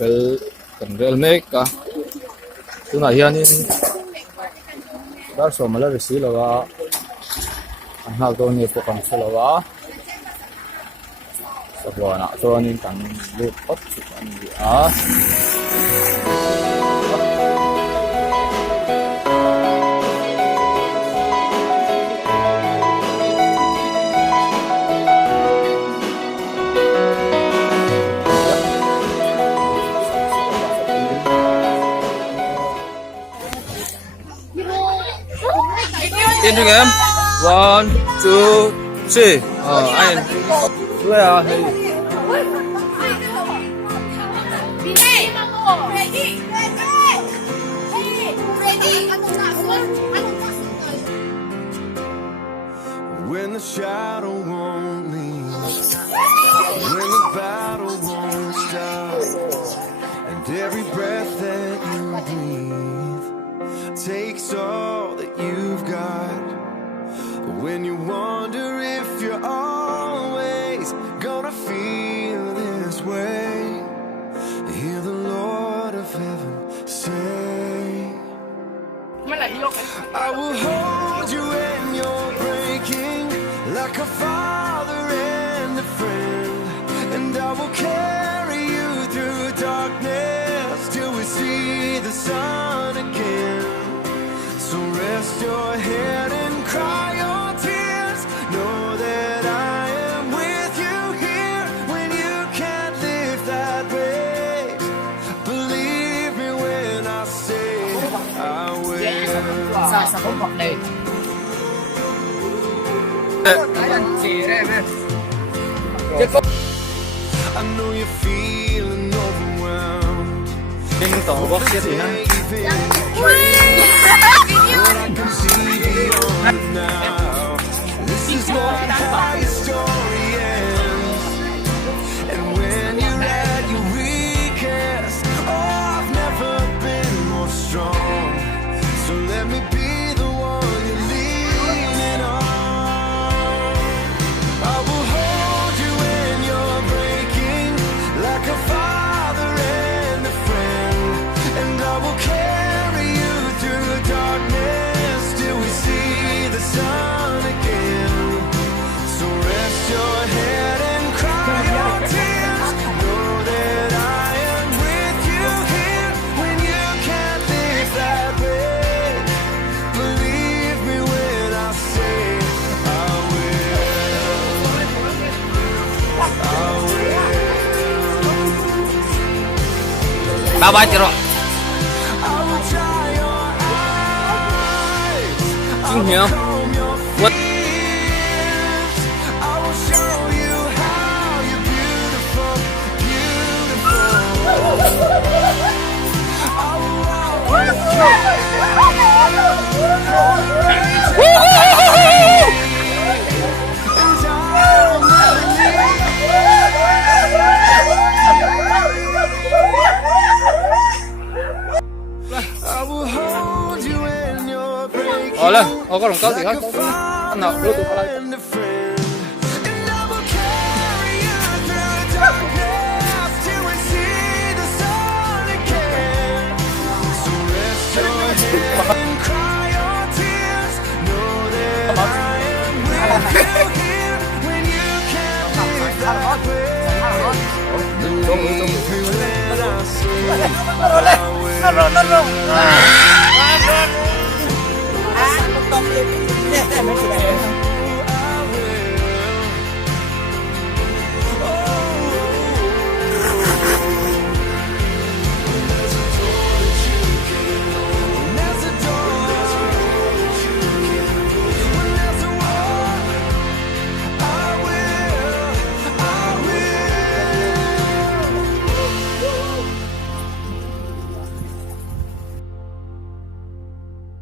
Fel kan rel mek ka tuna hianin dar so mala resi lawa an hal to ni po kan selawa sabwana chuanin kan lut pot an ni a in cho em 1 2 3 anh đây à hey when the shadow won't leave, when the battle won't stop, and every breath that you breathe takes all that you've got. When you wonder if you're always gonna feel this way, hear the Lord of heaven say, I will hold you when you're breaking, like a father and a friend, and I will carry you through darkness till we see the sun again. So rest your head and cry your tears, know that I am with you here when you can't live that way. Believe me when I say I will. Sa không bọc này. I know you're feeling overwhelmed. nhưng tổ bóc kia thì I can see beyond now. This is not how your story ends. And when you're at your weakest, oh, I've never been more strong. So let me be the one you're leaning on. I will hold you when you're breaking, like a father and a friend, and I will carry you through darkness till we see the sun again. So rest your head and cry your tears, know that I am with you here when you can't live that way. Believe me when I say I will. I will. ba ba rồi I will dry your eyes. chính hiểu Calm your What? fears. I will show you how you're beautiful, beautiful. I will walk with you. And I'll never leave. I will hold you when you're breaking. lên có đồng cáo gì hết anh nào đưa tụi qua đây And a friend, and I will carry you through darkness till we see the sun again. So rest your head and cry your tears, know that I am with you here when you can't live that way. Believe me when I say I will. Nó